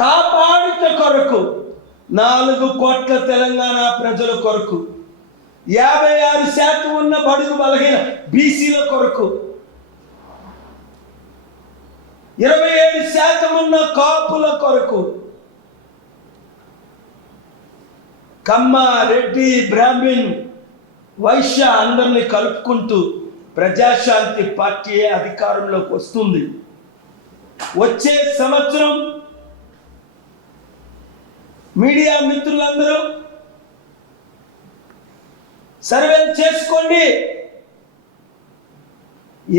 కాపాడుట కొరకు 4 కోట్ల తెలంగాణ ప్రజల కొరకు, 56% ఉన్న బడుగు బలహీన బీసీల కొరకు, 27% ఉన్న కాపుల కొరకు, కమ్మ, రెడ్డి, బ్రాహ్మిన్, వైశ్య అందరినీ కలుపుకుంటూ ప్రజాశాంతి పార్టీ అధికారంలోకి వస్తుంది. వచ్చే సంవత్సరం మీడియా మిత్రులందరూ సర్వేలు చేసుకోండి.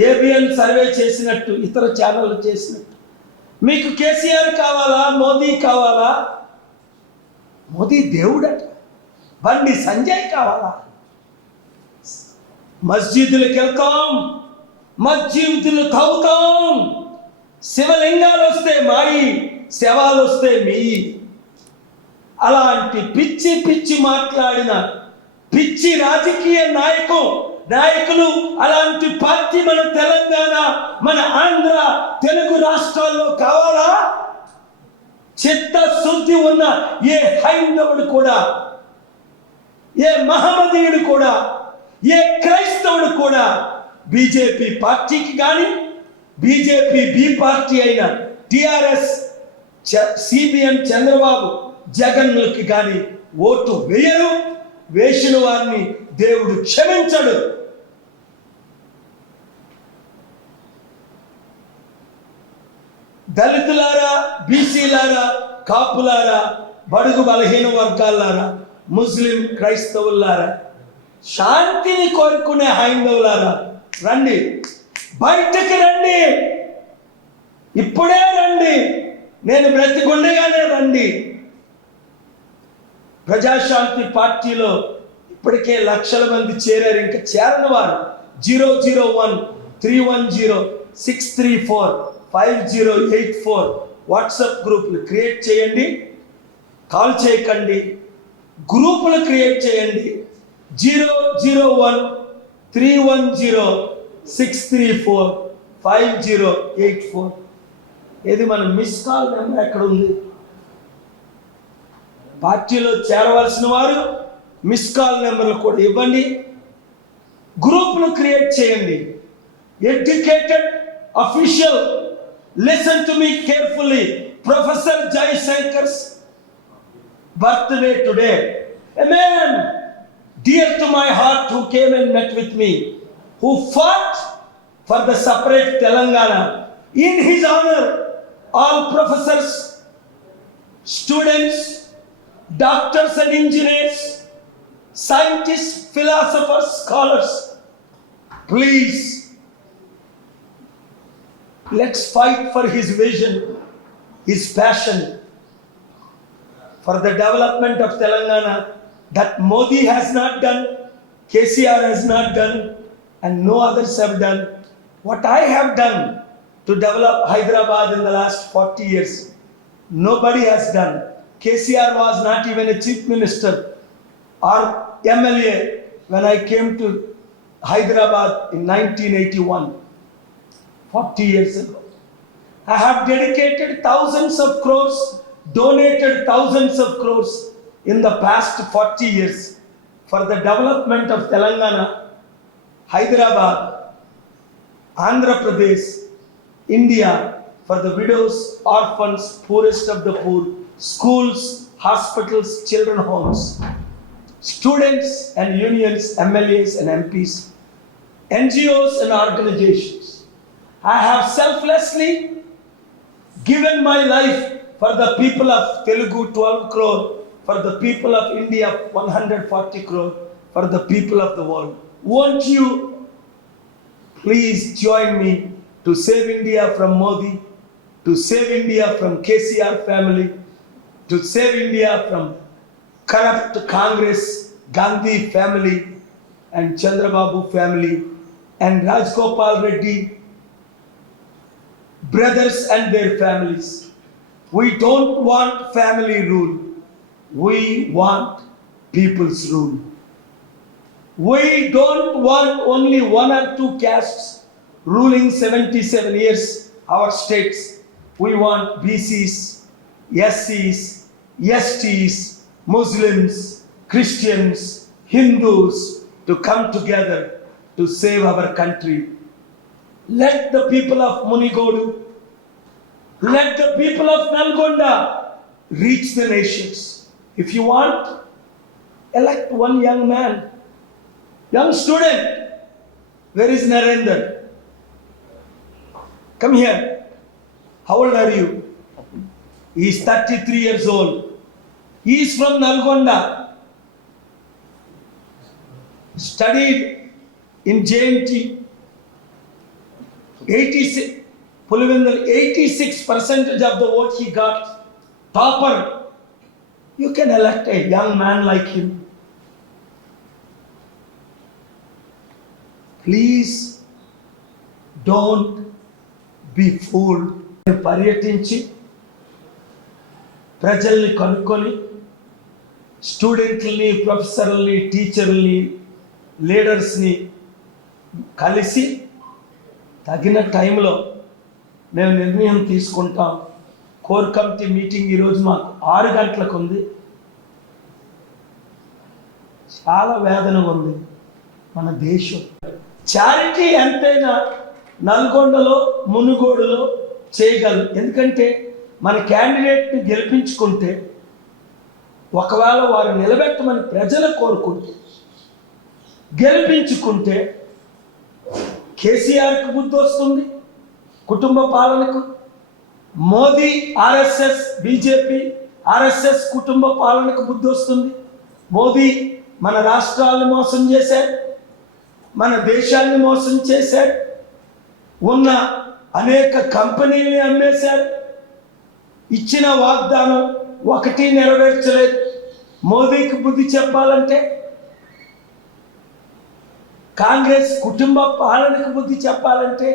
ఏబిఎన్ సర్వే చేసినట్టు, ఇతర ఛానళ్ళు చేసినట్టు. మీకు కేసీఆర్ కావాలా, మోదీ కావాలా? మోదీ దేవుడట. బండి సంజయ్ కావాలా? మస్జిదులకు వెళ్తాం, మస్జిదులు తవ్వుతాం, శివలింగాలు వస్తే మాయి, శవాలు వస్తే మీ. అలాంటి పిచ్చి పిచ్చి మాట్లాడిన పిచ్చి రాజకీయ నాయకులు అలాంటి పార్టీ మన తెలంగాణ, మన ఆంధ్ర, తెలుగు రాష్ట్రాల్లో కావాలా? చిత్తశుద్ధి ఉన్న ఏ హైందవుడు కూడా, ఏ మహమ్మదీయుడు కూడా, ఏ క్రైస్తవుడు కూడా బీజేపీ పార్టీకి కానీ, బీజేపీ బి పార్టీ అయిన టిఆర్ఎస్, సిబిఎన్, చంద్రబాబు, జగన్కి కానీ ఓటు వేయరు. వేసిన వారిని దేవుడు క్షమించడు. దళితులారా, బీసీలారా, కాపులారా, బడుగు బలహీన వర్గాలారా, ముస్లిం క్రైస్తవులారా, శాంతిని కోరుకునే హైందవులారా, రండి, బయటకు రండి, ఇప్పుడే రండి, నేను బ్రతికుండగానే రండి. ప్రజాశాంతి పార్టీలో ఇప్పటికే లక్షల మంది చేరారు. ఇంకా చేరని వారు 0013106345084 వాట్సాప్ గ్రూపులు క్రియేట్ చేయండి. కాల్ చేయకండి, గ్రూపులు క్రియేట్ చేయండి. 0013106345084. ఇది మన మిస్ కాల్ నెంబర్ ఎక్కడ ఉంది? పార్టీలో చేరవలసిన వారు మిస్ కాల్ నెంబర్లు కూడా ఇవ్వండి. గ్రూప్ను క్రియేట్ చేయండి. Educated official, listen to me carefully. Professor Jayashankar's birthday today. A man dear to my heart who came and met with me, who fought for the separate Telangana. In his honor, all professors, students, doctors and engineers, scientists, philosophers, scholars, please, let's fight for his vision, his passion for the development of Telangana that Modi has not done, KCR has not done, and no others have done. What I have done to develop Hyderabad in the last 40 years, nobody has done. KCR was not even a chief minister or MLA when I came to Hyderabad in 1981, 40 years ago. I have dedicated thousands of crores, donated thousands of crores in the past 40 years for the development of Telangana, Hyderabad, Andhra Pradesh, India, for the widows, orphans, poorest of the poor, schools, hospitals, children homes, students and unions, MLAs and MPs, NGOs and organizations. I have selflessly given my life for the people of Telugu 12 crore, for the people of India 140 crore, for the people of the world. Won't you please join me to save India from Modi, to save India from KCR family, to save India from corrupt Congress, Gandhi family and Chandrababu family and Rajgopal Reddy brothers and their families. We don't want family rule. We want people's rule. We don't want only 1 or 2 castes ruling 77 years our states. We want BCs, SCs, STs, Muslims, Christians, Hindus to come together to save our country. Let the people of Munigodu, let the people of Nalgonda reach the nations. If you want, elect one young man, young student. Where is Narendra? Come here. How old are you? He is 33 years old. He is from Nalgonda. Studied in JNT. 86% of the vote he got. Topper. You can elect a young man like him. Please don't be fooled. పర్యటించి ప్రజల్ని కనుక్కొని స్టూడెంట్లని, ప్రొఫెసర్లని, టీచర్లని, లీడర్స్ని కలిసి తగిన టైంలో మేము నిర్ణయం తీసుకుంటాం. Core committee meeting ఈరోజు మాకు 6 గంటలకు ఉంది. చాలా వేదన ఉంది మన దేశం. చారిటీ ఎంతైనా నల్గొండలో, మునుగోడులో చేయగలరు. ఎందుకంటే మన క్యాండిడేట్ని గెలిపించుకుంటే ఒకవేళ వారు నిలబెట్టమని ప్రజలు కోరుకుంటే, గెలిపించుకుంటే కేసీఆర్కి బుద్ధి వస్తుంది, కుటుంబ పాలనకు. మోదీ, ఆర్ఎస్ఎస్, బీజేపీ, ఆర్ఎస్ఎస్ కుటుంబ పాలనకు బుద్ధి వస్తుంది. మోదీ మన రాష్ట్రాలను మోసం చేశారు, మన దేశాన్ని మోసం చేశారు, ఉన్న అనేక కంపెనీల్ని అమ్మేశారు, ఇచ్చిన వాగ్దానం ఒకటి నెరవేర్చలేదు. మోదీకి బుద్ధి చెప్పాలంటే, కాంగ్రెస్ కుటుంబ పాలనకు బుద్ధి చెప్పాలంటే,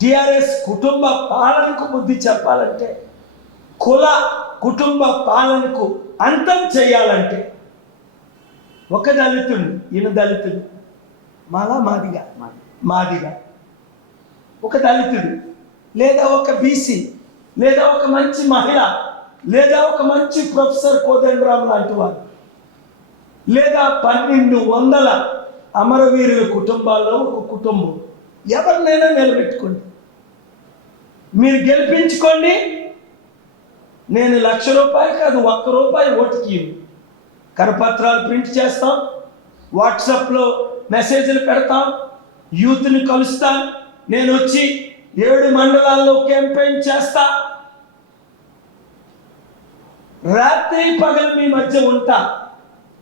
టిఆర్ఎస్ కుటుంబ పాలనకు బుద్ధి చెప్పాలంటే, కుల కుటుంబ పాలనకు అంతం చేయాలంటే, ఒక దళితుడు, ఈయన దళితుడు, మాదిగా ఒక దళితుడు, లేదా ఒక బీసీ, లేదా ఒక మంచి మహిళ, లేదా ఒక మంచి ప్రొఫెసర్ కోదండరామ్ లాంటి వారు, లేదా 1200 అమరవీరుల కుటుంబాల్లో ఒక కుటుంబం, ఎవరినైనా నిలబెట్టుకోండి, మీరు గెలిపించుకోండి. నేను ₹1,00,000 కాదు, ₹1 ఓటుకి కరపత్రాలు ప్రింట్ చేస్తాం, వాట్సాప్లో మెసేజ్లు పెడతాం, యూత్ని కలుస్తాం. నేను వచ్చి 7 మండలాల్లో క్యాంపెయిన్ చేస్తా. రాత్రి పగలు మీ మధ్య ఉంటా.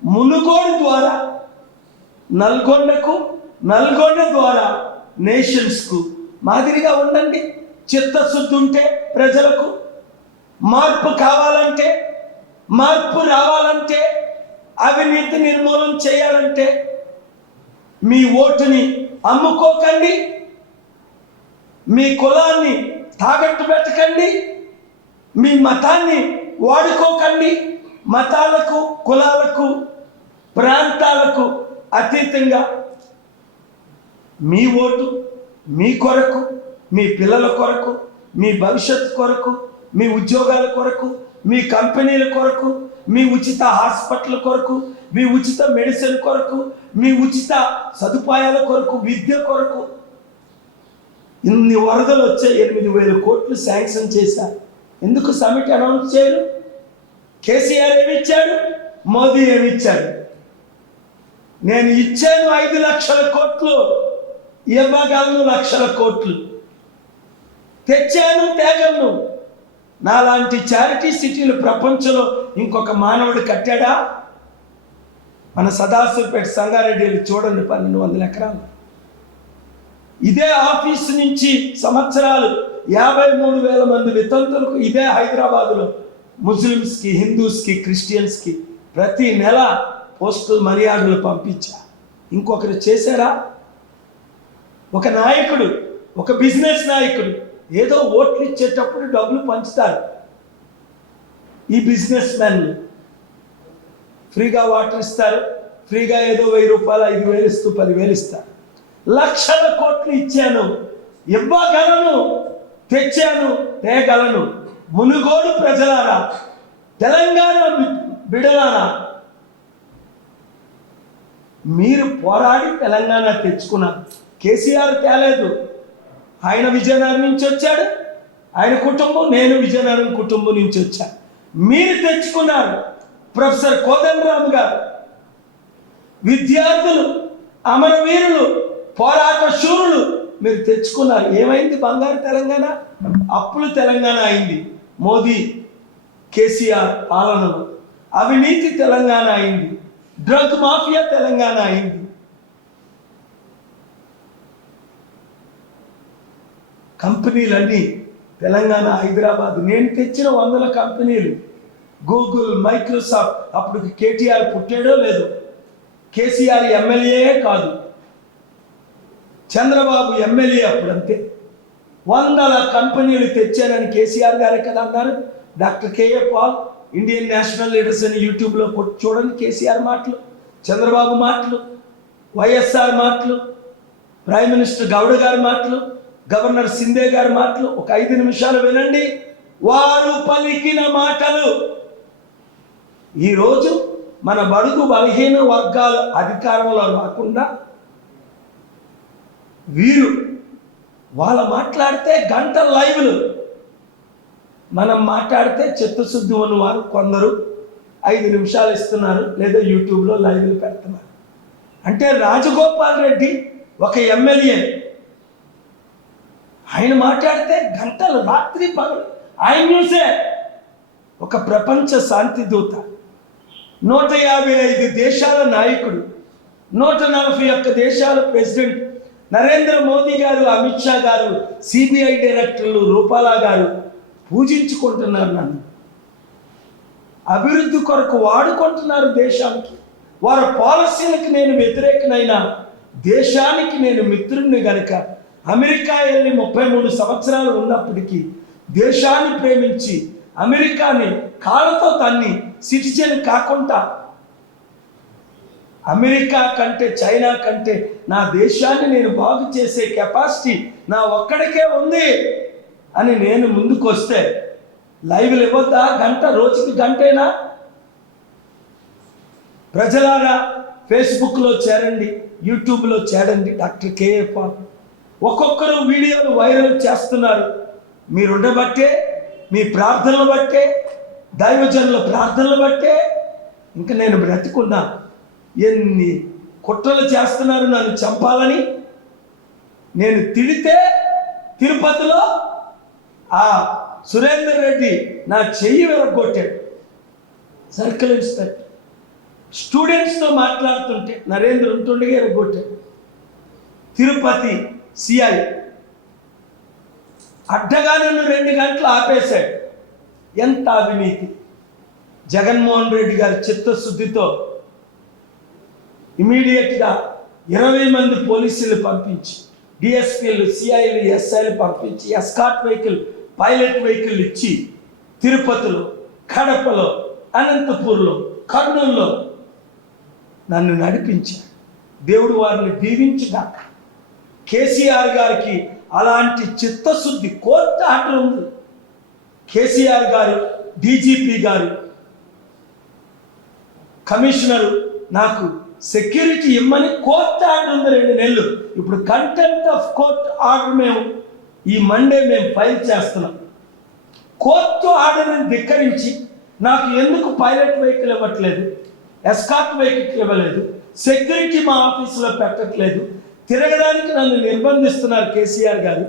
మునుగోడు ద్వారా నల్గొండకు, నల్గొండ ద్వారా నేషన్స్కు మాదిరిగా ఉండండి. చిత్తశుద్ధి ఉంటే ప్రజలకు మార్పు కావాలంటే, మార్పు రావాలంటే, అవినీతి నిర్మూలన చేయాలంటే మీ ఓటుని అమ్ముకోకండి, మీ కులాన్ని తాకట్టు పెట్టకండి, మీ మతాన్ని వాడుకోకండి. మతాలకు, కులాలకు, ప్రాంతాలకు అతీతంగా మీ ఓటు మీ కొరకు, మీ పిల్లల కొరకు, మీ భవిష్యత్తు కొరకు, మీ ఉద్యోగాల కొరకు, మీ కంపెనీల కొరకు, మీ ఉచిత హాస్పిటల్ కొరకు, మీ ఉచిత మెడిసిన్ కొరకు, మీ ఉచిత సదుపాయాల కొరకు, విద్య కొరకు. ఇన్ని వరదలు వచ్చే 8,000 కోట్లు శాంక్షన్ చేశారు. ఎందుకు సమిట్ అనౌన్స్ చేయరు? కేసీఆర్ ఏమిచ్చాడు, మోదీ ఏమిచ్చాడు? నేను ఇచ్చాను 5 లక్షల కోట్లు, ఇవ్వగలను 1,00,000 కోట్లు, తెచ్చాను తేగలను. నాలాంటి చారిటీ సిటీలు ప్రపంచంలో ఇంకొక మానవుడు కట్టాడా? మన సదాశివపేట సంగారెడ్డిలు చూడండి, 1,200 ఎకరాలు. ఇదే ఆఫీసు నుంచి సంవత్సరాలు 53,000 మంది వితంతులకు ఇదే హైదరాబాదులో ముస్లిమ్స్కి, హిందూస్కి, క్రిస్టియన్స్కి ప్రతి నెల పోస్టల్ మనీ ఆర్డర్లు పంపించా. ఇంకొకరు చేశారా? ఒక నాయకుడు, ఒక బిజినెస్ నాయకుడు ఏదో ఓట్లు ఇచ్చేటప్పుడు డబ్బులు పంచుతారు. ఈ బిజినెస్ మ్యాన్లు ఫ్రీగా వాటర్ ఇస్తారు, ఫ్రీగా ఏదో 1,000 రూపాయలు, 5,000 ఇస్తూ 10,000 ఇస్తారు. 1,00,000 కోట్లు ఇచ్చాను, ఇవ్వగలను, తెచ్చాను, తేగలను. మునుగోడు ప్రజలారా, తెలంగాణ బిడలారా, మీరు పోరాడి తెలంగాణ తెచ్చుకున్నారు. కేసీఆర్ తేలేదు, ఆయన విజయనగరం నుంచి వచ్చాడు, ఆయన కుటుంబం, నేను విజయనగరం కుటుంబం నుంచి వచ్చాను. మీరు తెచ్చుకున్నారు. ప్రొఫెసర్ కోదండరామ్ గారు, విద్యార్థులు, అమరవీరులు, పోరాట శూరులు మీరు తెచ్చుకున్నారు. ఏమైంది బంగారు తెలంగాణ? అప్పులు తెలంగాణ అయింది మోదీ కేసీఆర్ పాలనలో. అవినీతి తెలంగాణ అయింది, డ్రగ్ మాఫియా తెలంగాణ అయింది. కంపెనీలన్నీ తెలంగాణ, హైదరాబాద్. నేను తెచ్చిన 100 కంపెనీలు, గూగుల్, మైక్రోసాఫ్ట్. అప్పుడు కేటీఆర్ పుట్టాడో లేదు, కేసీఆర్ ఎమ్మెల్యే కాదు, చంద్రబాబు ఎమ్మెల్యే అప్పుడు, అంతే. 100 కంపెనీలు తెచ్చానని కేసీఆర్ గారే కదా అన్నారు. Doctor KA Paul, Indian national leaders అని యూట్యూబ్లో చూడండి. కేసీఆర్ మాటలు, చంద్రబాబు మాటలు, వైఎస్ఆర్ మాటలు, ప్రైమ్ మినిస్టర్ గౌడ గారి మాటలు, గవర్నర్ సింధే గారి మాటలు. ఒక 5 నిమిషాలు వినండి. వారు పలికిన మాటలు ఈరోజు మన బడుగు బలహీన వర్గాలు అధికారంలో రాకుండా వీరు వాళ్ళ మాట్లాడితే గంట లైవ్లు, మనం మాట్లాడితే చిత్తశుద్ధి ఉన్న వారు కొందరు 5 నిమిషాలు ఇస్తున్నారు, లేదా యూట్యూబ్లో లైవ్లు పెడుతున్నారు. అంటే రాజగోపాల్ రెడ్డి ఒక ఎమ్మెల్యే, ఆయన మాట్లాడితే గంటలు, రాత్రి పగలు ఆయన న్యూసే. ఒక ప్రపంచ శాంతి దూత, 155 దేశాల నాయకుడు, 141 దేశాల ప్రెసిడెంట్ నరేంద్ర మోదీ గారు, అమిత్ షా గారు, సిబిఐ డైరెక్టర్లు రూపాలా గారు పూజించుకుంటున్నారు నన్ను. అభివృద్ధి కొరకు వాడుకుంటున్నారు దేశానికి. వారి పాలసీలకు నేను వ్యతిరేకనైనా దేశానికి నేను మిత్రుడిని గనుక అమెరికా వెళ్ళి 33 సంవత్సరాలు ఉన్నప్పటికీ దేశాన్ని ప్రేమించి అమెరికాని కాళ్ళతో తన్ని సిటిజన్ కాకుండా, అమెరికా కంటే చైనా కంటే నా దేశాన్ని నేను బాగు చేసే కెపాసిటీ నా ఒక్కడికే ఉంది అని నేను ముందుకు వస్తే లైవ్లు ఇవ్వద్దా? గంట, రోజుకి గంటేనా? ప్రజలారా, ఫేస్బుక్లో చేరండి, యూట్యూబ్లో చేరండి. డాక్టర్ కేఏ పాల్ ఒక్కొక్కరు వీడియోలు వైరల్ చేస్తున్నారు. మీరుండబట్టే, మీ ప్రార్థనలు బట్టే, దైవజనుల ప్రార్థనలు బట్టే ఇంకా నేను బ్రతికున్నా. ఎన్ని కుట్రలు చేస్తున్నారు నన్ను చంపాలని. నేను తిడితే తిరుపతిలో ఆ సురేందర్ రెడ్డి నా చెయ్యి విరగొట్టాడు. సర్కిల్ ఇన్స్పెక్టర్ స్టూడెంట్స్తో మాట్లాడుతుంటే నరేంద్ర ఉంటుండగా విరగొట్టాడు. తిరుపతి సిఐ అడ్డగా నన్ను 2 గంటలు ఆపేశాడు. ఎంత అవినీతి! జగన్మోహన్ రెడ్డి గారి చిత్తశుద్ధితో ఇమీడియట్గా 20 మంది పోలీసులు పంపించి, డిఎస్పీలు, సిఐలు, ఎస్ఐలు పంపించి ఎస్కాట్ వెహికల్, పైలట్ వెహికల్ ఇచ్చి తిరుపతిలో, కడపలో, అనంతపూర్లో, కర్నూలులో నన్ను నడిపించారు. దేవుడు వారిని దీవించగా. కేసీఆర్ గారికి అలాంటి చిత్తశుద్ధి, కోర్టు ఆర్డర్ ఉంది. కేసీఆర్ గారు, డీజీపీ గారు, కమిషనరు నాకు సెక్యూరిటీ ఇమ్మని కోర్టు ఆర్డర్ ఉంది 2 నెలలు. ఇప్పుడు కంటెంప్ట్ ఆఫ్ కోర్ట్ ఆర్డర్ మేము ఈ మండే ఫైల్ చేస్తున్నాం. కోర్టు ఆర్డర్ని ధిక్కరించి నాకు ఎందుకు పైలట్ వెహికల్ ఇవ్వట్లేదు, ఎస్కాట్ వెహికల్ ఇవ్వలేదు, సెక్యూరిటీ మా ఆఫీసులో పెట్టట్లేదు, తిరగడానికి నన్ను నిర్బంధిస్తున్నారు కేసీఆర్ గారు.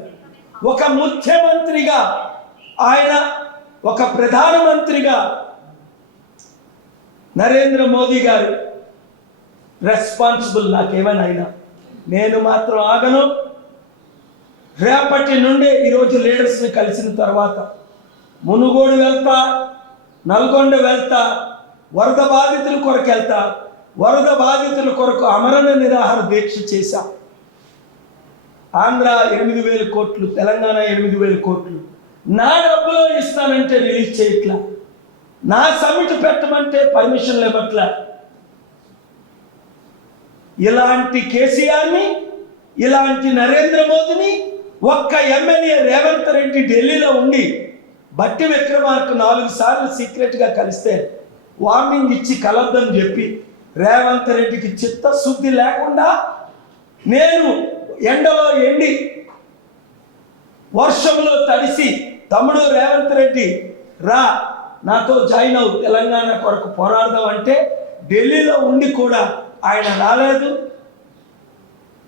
ఒక ముఖ్యమంత్రిగా ఆయన, ఒక ప్రధానమంత్రిగా నరేంద్ర మోదీ గారు రెస్పాన్సిబుల్. నాకేమైనా అయినా నేను మాత్రం ఆగను. రేపటి నుండే ఈరోజు లీడర్స్ని కలిసిన తర్వాత మునుగోడు వెళ్తా, నల్గొండ వెళ్తా, వరద బాధితుల కొరకు వెళ్తా. వరద బాధితుల కొరకు అమరణ నిరాహార దీక్ష చేశా. ఆంధ్ర 8,000 కోట్లు, తెలంగాణ 8,000 కోట్లు. నా డబ్బులో ఇస్తానంటే రిలీజ్ చేయట్లా, నా సమిట్ పెట్టమంటే పర్మిషన్లు ఇవ్వట్లా. ఇలాంటి కేసీఆర్ని, ఇలాంటి నరేంద్ర మోదీని ఒక్క ఎమ్మెల్యే రేవంత్ రెడ్డి ఢిల్లీలో ఉండి బట్టి విక్రమార్క 4 సార్లు సీక్రెట్గా కలిస్తే వార్నింగ్ ఇచ్చి కలద్దని చెప్పి రేవంత్ రెడ్డికి చిత్తశుద్ధి లేకుండా నేను ఎండలో ఎండి వర్షంలో తడిసి తమ్ముడు రేవంత్ రెడ్డి రా నాతో జాయిన్ అవు తెలంగాణ కొరకు పోరాడదాం అంటే ఢిల్లీలో ఉండి కూడా ఆయన రాలేదు.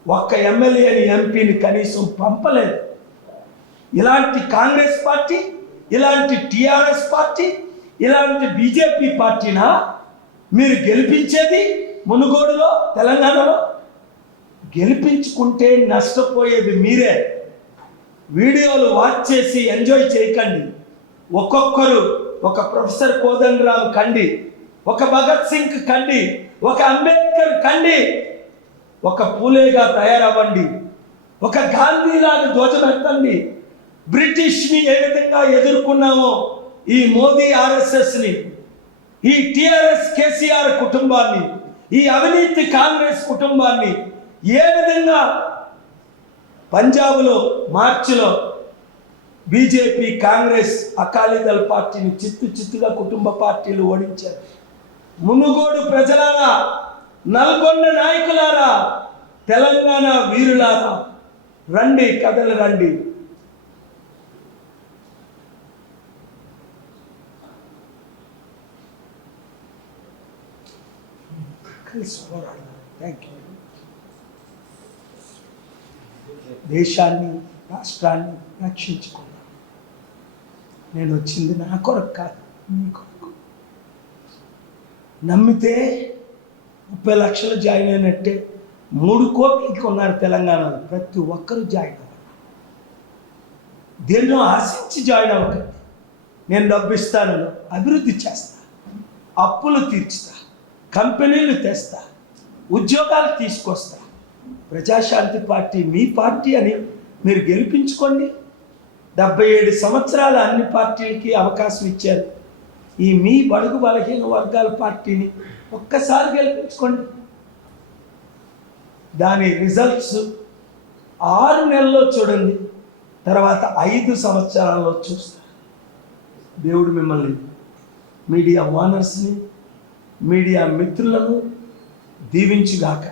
ఒక్క ఎమ్మెల్యేని ఎంపీని కనీసం పంపలేదు. ఇలాంటి కాంగ్రెస్ పార్టీ, ఇలాంటి టిఆర్ఎస్ పార్టీ, ఇలాంటి బీజేపీ పార్టీనా మీరు గెలిపించేది? మునుగోడులో తెలంగాణలో గెలిపించుకుంటే నష్టపోయేది మీరే. వీడియోలు వాచ్ చేసి ఎంజాయ్ చేయకండి. ఒక్కొక్కరు ఒక ప్రొఫెసర్ కోదండరామ్ కండి, ఒక భగత్ సింగ్ కండి, ఒక అంబేద్కర్ కండి, ఒక పూలేగా తయారవ్వండి, ఒక గాంధీలాగా ధ్వజమెత్తండి. బ్రిటిష్ని ఏ విధంగా ఎదుర్కొన్నామో ఈ మోదీ ఆర్ఎస్ఎస్ని, ఈ టిఆర్ఎస్ కేసీఆర్ కుటుంబాన్ని, ఈ అవినీతి కాంగ్రెస్ కుటుంబాన్ని ఏ విధంగా పంజాబ్లో మార్చిలో బీజేపీ కాంగ్రెస్ అకాలీదళ పార్టీని చిత్తుగా కుటుంబ పార్టీలు ఓడించారు. మునుగోడు ప్రజలారా, నల్గొండ నాయకులారా, తెలంగాణ వీరులారా, రండి, కథలు రండి. కలిసి పోరాడదాం. Thank you. దేశాన్ని, రాష్ట్రాన్ని రక్షించుకున్నాను. నేను వచ్చింది నా కొరకు కాదు, మీ కొరకు. నమ్మితే 30 లక్షలు జాయిన్ అయినట్టే 3 కోట్లకి ఉన్నారు తెలంగాణలో. ప్రతి ఒక్కరూ జాయిన్ అవ్వాలి. దేన్నో ఆశించి జాయిన్ అవ్వకండి. నేను డబ్బు ఇస్తాను, అభివృద్ధి చేస్తా, అప్పులు తీర్చుతా, కంపెనీలు తెస్తా, ఉద్యోగాలు తీసుకొస్తా. ప్రజాశాంతి పార్టీ మీ పార్టీ అని మీరు గెలిపించుకోండి. 77 సంవత్సరాలు అన్ని పార్టీలకి అవకాశం ఇచ్చారు. ఈ మీ బడుగు బలహీన వర్గాల పార్టీని ఒక్కసారి గెలిపించుకోండి. దాని రిజల్ట్స్ 6 నెలల్లో చూడండి, తర్వాత 5 సంవత్సరాల్లో చూస్తారు. దేవుడు మిమ్మల్ని, మీడియా ఓనర్స్ని, మీడియా మిత్రులను దీవించుగాక.